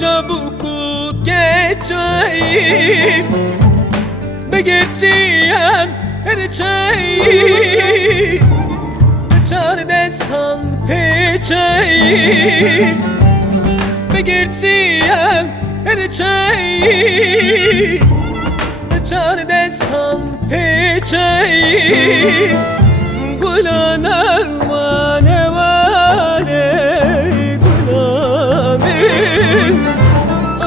çabuk geçeyim, بگرچیم هر چی بچار دستان پیچیم بگرچیم هر چی بچار دستان پیچیم گلانه وانه وانه گلامین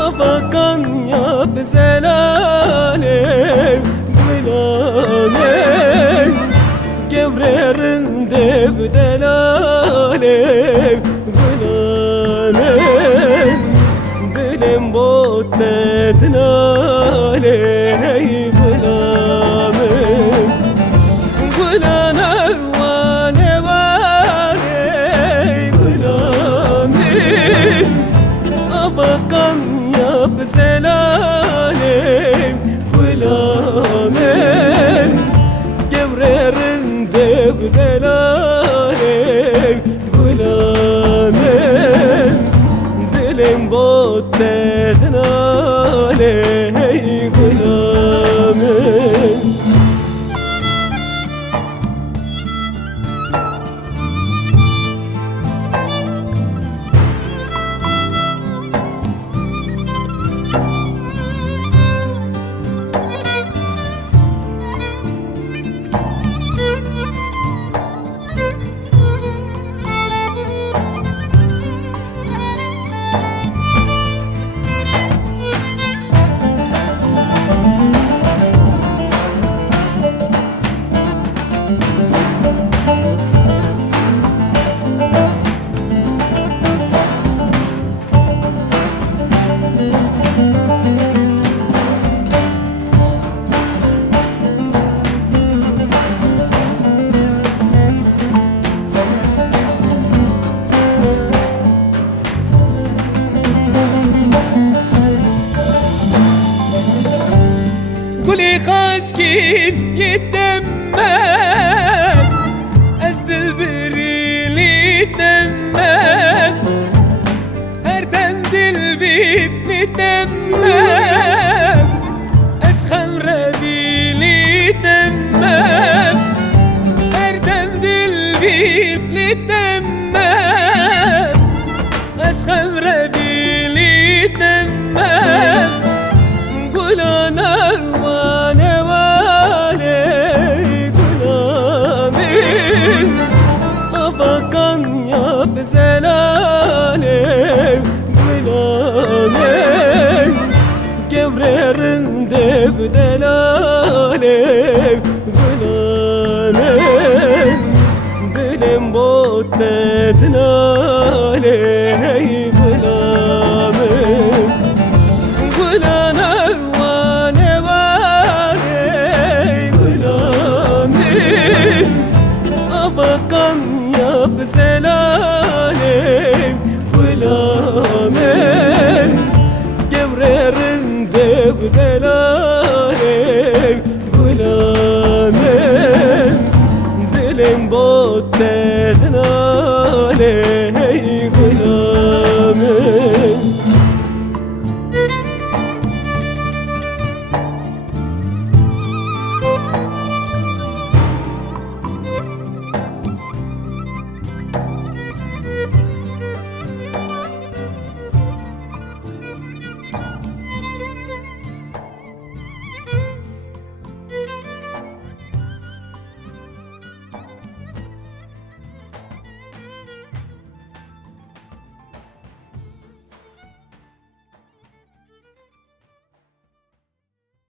abakan yap zelalim gülame gevrerin dev delalim gülame dilim bot ednalim gülame gülane vane vane gülame abakan yap zelalim gulamen gevrerin dev delalim gulamen dilim bot ednalim gulamen gülane vane vane gulamen abakan yap zelalim gulamen gevrerin dev delalim gulamen dilim bot ednalim gulamen dilim bot ednalim gulamen گلی خازگین یتمم از دل بریلی تمم هر دم دل بیبنی تمم از خمر بیلی تمم هر دم دل بیبنی تمم از خمر بیلی تمم گلانه وانه وانه gulamin abakan yap zelalim gulamin gevrerin dev delalim gulamin dilim bot ednalim gulamin gulane vane vane gulamin abakan yap zelalim gulamin gevrerin dev delalim gulamin dilim bot ednalim